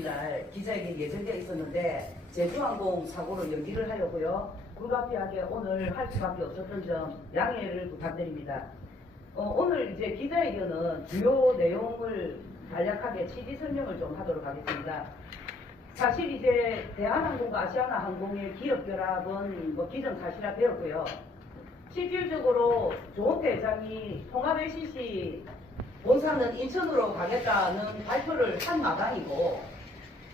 날 기자회견이 예정되어 있었는데 제주항공 사고로 연기를 하려고요. 불가피하게 오늘 할 수밖에 없었던 점 양해를 부탁드립니다. 오늘 이제 기자회견은 주요 내용을 간략하게 취지 설명을 좀 하도록 하겠습니다. 사실 이제 대한항공과 아시아나항공의 기업 결합은 기정사실화되었고요. 실질적으로 조은태 회장이 통합 LCC 본사는 인천으로 가겠다는 발표를 한 마당이고,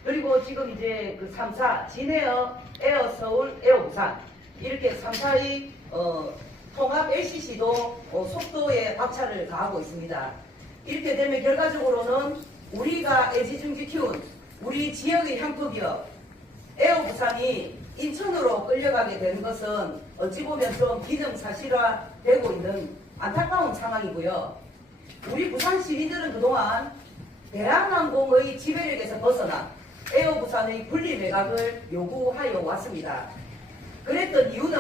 그리고 지금 이제 그 3사 진에어, 에어 서울, 에어 부산 이렇게 3사의 통합 LCC도 속도에 박차를 가하고 있습니다. 이렇게 되면 결과적으로는 우리가 애지중지 키운 우리 지역의 향토기업 에어 부산이 인천으로 끌려가게 되는 것은 어찌 보면 좀 기정사실화되고 있는 안타까운 상황이고요. 우리 부산 시민들은 그동안 대한항공의 지배력에서 벗어나 에어 부산의 분리 매각을 요구하여 왔습니다. 그랬던 이유는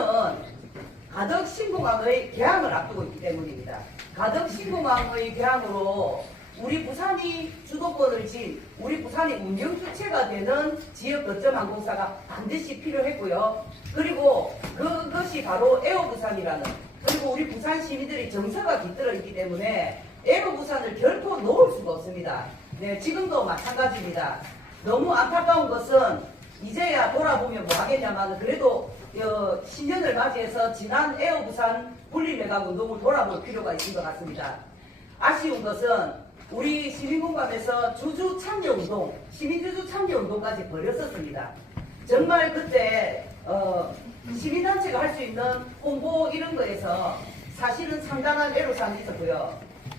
가덕 신공항의 개항을 앞두고 있기 때문입니다. 가덕 신공항의 개항으로 우리 부산이 주도권을 진 우리 부산이 운영 주체가 되는 지역 거점 항공사가 반드시 필요했고요. 그리고 그것이 바로 에어 부산이라는, 그리고 우리 부산 시민들이 정서가 깃들어 있기 때문에 에어 부산을 결코 놓을 수가 없습니다. 네, 지금도 마찬가지입니다. 너무 안타까운 것은 이제야 돌아보면 뭐 하겠냐만 그래도 신년을 맞이해서 지난 에어 부산 분리 매각 운동을 돌아볼 필요가 있는 것 같습니다. 아쉬운 것은 우리 시민공감에서 주주 참여 운동, 시민주주 참여 운동까지 벌였었습니다. 정말 그때 시민단체가 할 수 있는 홍보 이런 거에서 사실은 상당한 애로사항이 있었고요.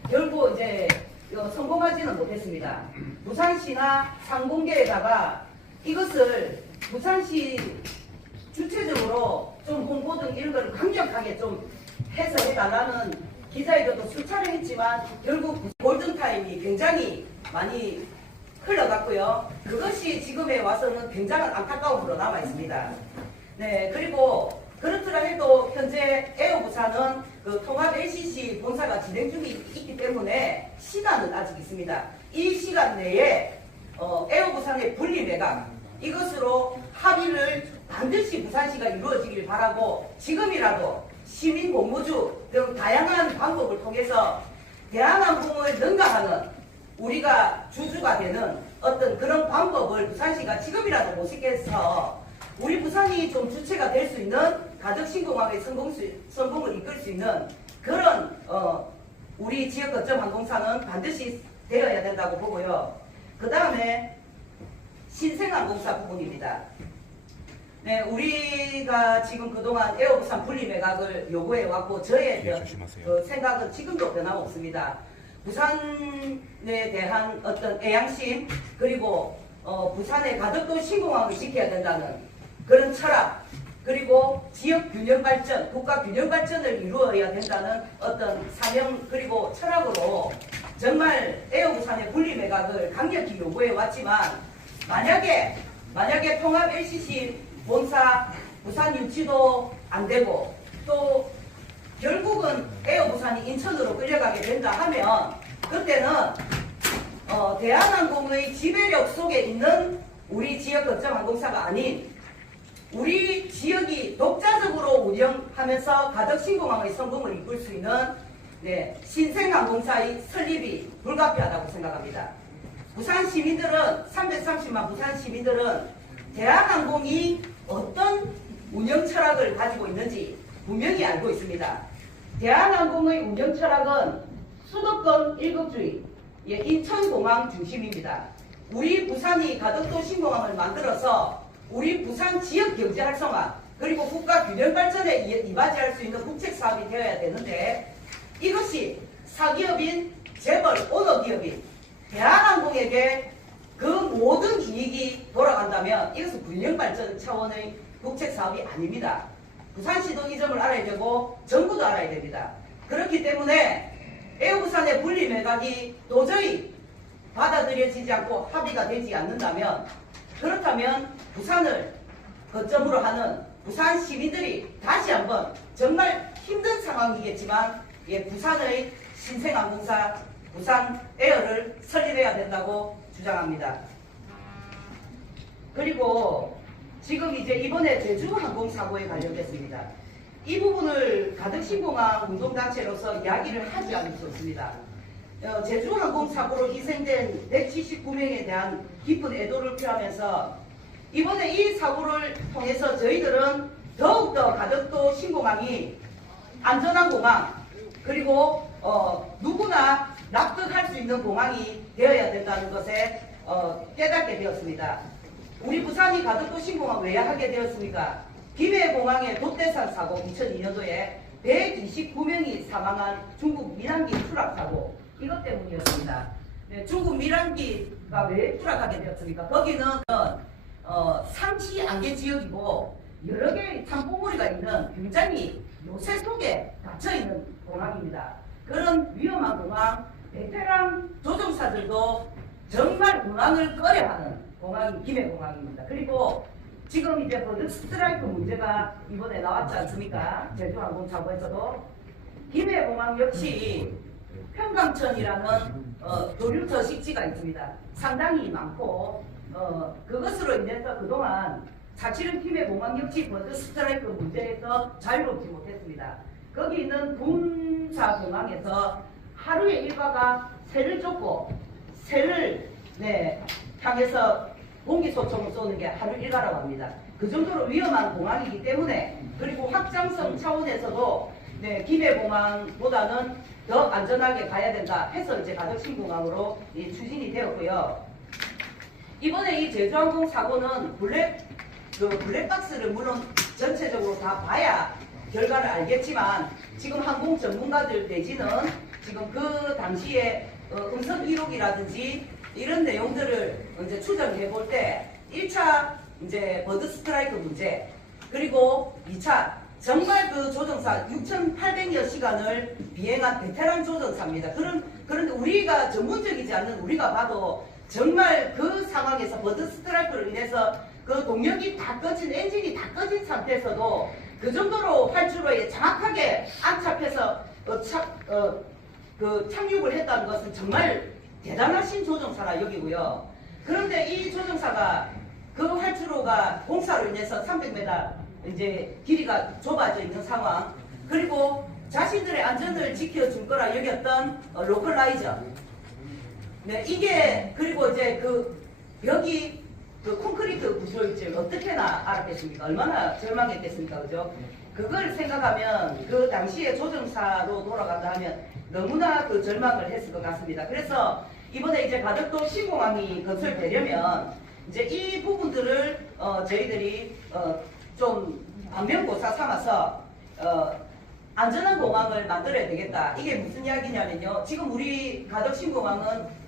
결국 이제 성공하지는 못했습니다. 부산시나 상공계에다가 이것을 부산시 주체적으로 좀 홍보 등 이런 걸 강력하게 좀 해서 해달라는 기자회견도 수차례 했지만 결국 골든타임이 굉장히 많이 흘러갔고요. 그것이 지금에 와서는 굉장한 안타까움으로 남아있습니다. 네, 그리고 그렇더라 해도 현재 에어 부산은 그 통합 LCC 본사가 진행 중에 있기 때문에 시간은 아직 있습니다. 이 시간 내에 에어 부산의 분리 매각 이것으로 합의를 반드시 부산시가 이루어지길 바라고, 지금이라도 시민 공모주 등 다양한 방법을 통해서 대한항공을 능가하는 우리가 주주가 되는 어떤 그런 방법을 부산시가 지금이라도 모색해서 우리 부산이 좀 주체가 될 수 있는 가덕 신공항의 성공을 이끌 수 있는 그런 우리 지역 거점 항공사는 반드시 되어야 된다고 보고요. 그 다음에 신생항공사 부분입니다. 네, 우리가 지금 그동안 에어부산 분리 매각을 요구해 왔고 저의 그 생각은 지금도 변함없습니다. 부산에 대한 어떤 애양심, 그리고 부산의 가덕도 신공항을 지켜야 된다는 그런 철학, 그리고 지역 균형 발전, 국가 균형 발전을 이루어야 된다는 어떤 사명, 그리고 철학으로 정말 에어 부산의 분리 매각을 강력히 요구해 왔지만, 만약에 통합 LCC 본사 부산 유치도 안 되고 또 결국은 에어 부산이 인천으로 끌려가게 된다 하면 그때는 대한항공의 지배력 속에 있는 우리 지역 거점 항공사가 아닌 우리 지역이 독자적으로 운영하면서 가덕 신공항의 성공을 이끌 수 있는 신생항공사의 설립이 불가피하다고 생각합니다. 부산 시민들은 330만 부산 시민들은 대한항공이 어떤 운영 철학을 가지고 있는지 분명히 알고 있습니다. 대한항공의 운영 철학은 수도권 일극주의, 인천공항 중심입니다. 우리 부산이 가덕도 신공항을 만들어서 우리 부산 지역 경제 활성화, 그리고 국가 균형 발전에 이바지할 수 있는 국책 사업이 되어야 되는데, 이것이 사기업인 재벌 오너기업인 대한항공에게 그 모든 이익이 돌아간다면 이것은 균형 발전 차원의 국책 사업이 아닙니다. 부산시도 이 점을 알아야 되고 정부도 알아야 됩니다. 그렇기 때문에 에어부산의 분리 매각이 도저히 받아들여지지 않고 합의가 되지 않는다면, 그렇다면 부산을 거점으로 하는 부산 시민들이 다시 한번 정말 힘든 상황이겠지만 부산의 신생항공사 부산 에어를 설립해야 된다고 주장합니다. 그리고 지금 이제 이번에 제주항공 사고에 관련됐습니다. 이 부분을 가덕신공항 운동단체로서 이야기를 하지 않을 수 없습니다. 제주항공 사고로 희생된 179명에 대한 깊은 애도를 표하면서 이번에 이 사고를 통해서 저희들은 더욱더 가덕도 신공항이 안전한 공항, 그리고 누구나 납득할 수 있는 공항이 되어야 된다는 것에 깨닫게 되었습니다. 우리 부산이 가덕도 신공항 왜 하게 되었습니까? 김해공항의 돛대산 사고 2002년도에 129명이 사망한 중국 민항기 추락 사고, 이것 때문이었습니다. 네, 중국 민항기가 왜 추락하게 되었습니까? 거기는 상시 안개 지역이고 여러 개의 산봉우리가 있는 굉장히 요새 속에 닫혀있는 공항입니다. 그런 위험한 공항, 베테랑 조종사들도 정말 공항을 꺼려하는 공항이 김해공항입니다. 그리고 지금 이제 버드 스트라이크 문제가 이번에 나왔지 않습니까? 제주항공 사고에서도 김해공항 역시 평강천이라는 도류 저식지가 있습니다. 상당히 많고 그것으로 인해서 그동안 사실은 김해공항 역시 버드 스트라이크 문제에서 자유롭지 못했습니다. 거기 있는 군사공항에서 하루에 일과가 새를 쫓고 새를 향해서 공기소총을 쏘는 게 하루 일과라고 합니다. 그 정도로 위험한 공항이기 때문에, 그리고 확장성 차원에서도 김해공항보다는 더 안전하게 가야 된다 해서 이제 가덕신공항으로 추진이 되었고요. 이번에 이 제주항공 사고는 블랙박스를 물론 전체적으로 다 봐야 결과를 알겠지만, 지금 항공 전문가들 내지는 지금 그 당시에 음성 기록이라든지 이런 내용들을 이제 추정해 볼 때 1차 이제 버드 스트라이크 문제, 그리고 2차 정말 그 조종사 6,800여 시간을 비행한 베테랑 조종사입니다. 그런데 우리가 전문적이지 않는 우리가 봐도 정말 그 상황에서 버드 스트라이크로 인해서 그 동력이 다 꺼진, 엔진이 다 꺼진 상태에서도 그 정도로 활주로에 정확하게 안착해서 착륙을 했다는 것은 정말 대단하신 조종사라 여기고요. 그런데 이 조종사가 그 활주로가 공사로 인해서 300m 이제 길이가 좁아져 있는 상황, 그리고 자신들의 안전을 지켜줄 거라 여겼던 로컬라이저, 이게, 그리고 이제 그 벽이 그 콘크리트 구조일지 어떻게나 알았겠습니까? 얼마나 절망했겠습니까? 그죠? 그걸 생각하면 그 당시에 조종사로 돌아간다 하면 너무나 그 절망을 했을 것 같습니다. 그래서 이번에 이제 가덕도 신공항이 건설되려면 이제 이 부분들을 저희들이 좀 반면교사 삼아서 안전한 공항을 만들어야 되겠다. 이게 무슨 이야기냐면요. 지금 우리 가덕신공항은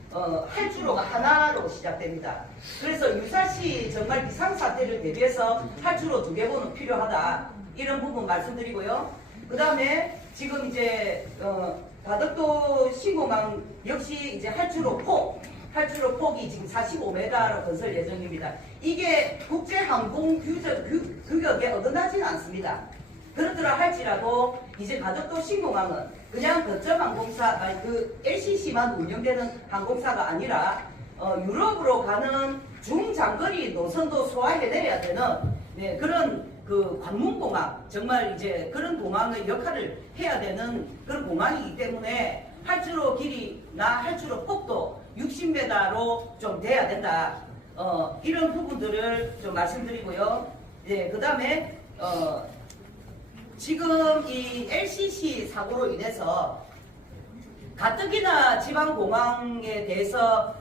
활주로가 하나로 시작됩니다. 그래서 유사시 정말 비상사태를 대비해서 활주로 2개분은 필요하다. 이런 부분 말씀드리고요. 그 다음에 지금 이제 가덕도 신공항 역시 이제 활주로 폭이 지금 45m로 건설 예정입니다. 이게 국제항공 규격에 어긋나지는 않습니다. 그렇더라 할지라도 이제 가덕도 신공항은 그냥 거점항공사, LCC만 운영되는 항공사가 아니라 유럽으로 가는 중장거리 노선도 소화해내야 되는 그런 그 관문공항, 정말 이제 그런 공항의 역할을 해야 되는 그런 공항이기 때문에 활주로 길이나 활주로 폭도 60m로 좀 돼야 된다. 이런 부분들을 좀 말씀드리고요. 그 다음에 지금 이 LCC 사고로 인해서 가뜩이나 지방공항에 대해서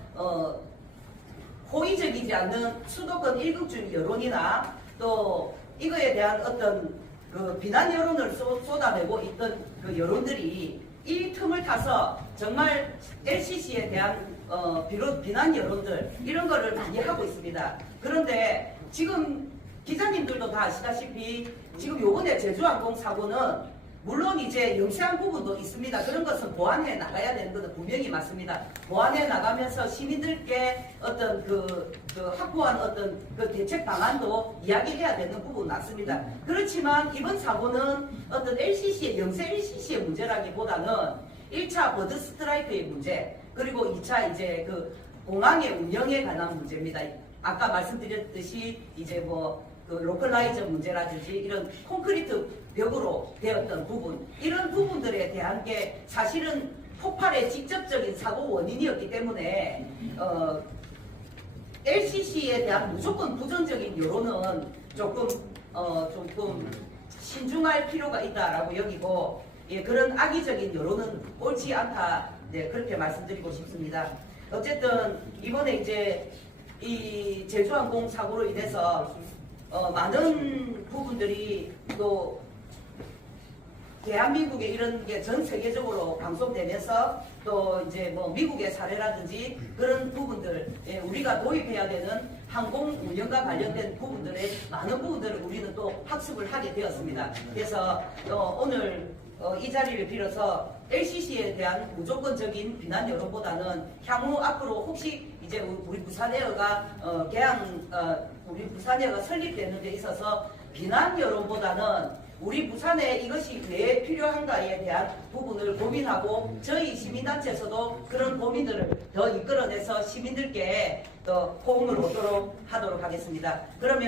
호의적이지 않는 수도권 일극주의 여론이나 또 이거에 대한 어떤 그 비난 여론을 쏟아내고 있던 그 여론들이 이 틈을 타서 정말 LCC에 대한 비난 여론들 이런 거를 많이 하고 있습니다. 그런데 지금 기자님들도 다 아시다시피 지금 요번에 제주항공 사고는 물론 이제 영세한 부분도 있습니다. 그런 것은 보완해 나가야 되는 것은 분명히 맞습니다. 보완해 나가면서 시민들께 어떤 확보한 어떤 그 대책 방안도 이야기해야 되는 부분 맞습니다. 그렇지만 이번 사고는 어떤 LCC의 영세 LCC의 문제라기보다는 1차 버드 스트라이크의 문제, 그리고 2차 이제 그 공항의 운영에 관한 문제입니다. 아까 말씀드렸듯이 이제 그 로컬라이저 문제라든지 이런 콘크리트 벽으로 되었던 부분, 이런 부분들에 대한 게 사실은 폭발의 직접적인 사고 원인이었기 때문에 LCC에 대한 무조건 부정적인 여론은 조금 신중할 필요가 있다라고 여기고, 예, 그런 악의적인 여론은 옳지 않다. 네, 그렇게 말씀드리고 싶습니다. 어쨌든 이번에 이제 이 제주항공 사고로 인해서 많은 부분들이 또 대한민국에 이런 게 전 세계적으로 방송되면서 또 이제 뭐 미국의 사례라든지 그런 부분들, 예, 우리가 도입해야 되는 항공 운영과 관련된 부분들의 많은 부분들을 우리는 또 학습을 하게 되었습니다. 그래서 오늘 이 자리를 빌어서 LCC에 대한 무조건적인 비난 여론보다는 향후 앞으로 혹시 이제 우리 부산에어가 우리 부산에어가 설립되는 데 있어서 비난 여론보다는 우리 부산에 이것이 왜 필요한가에 대한 부분을 고민하고, 저희 시민단체에서도 그런 고민들을 더 이끌어내서 시민들께 더 호응을 얻도록 하도록 하겠습니다. 그러면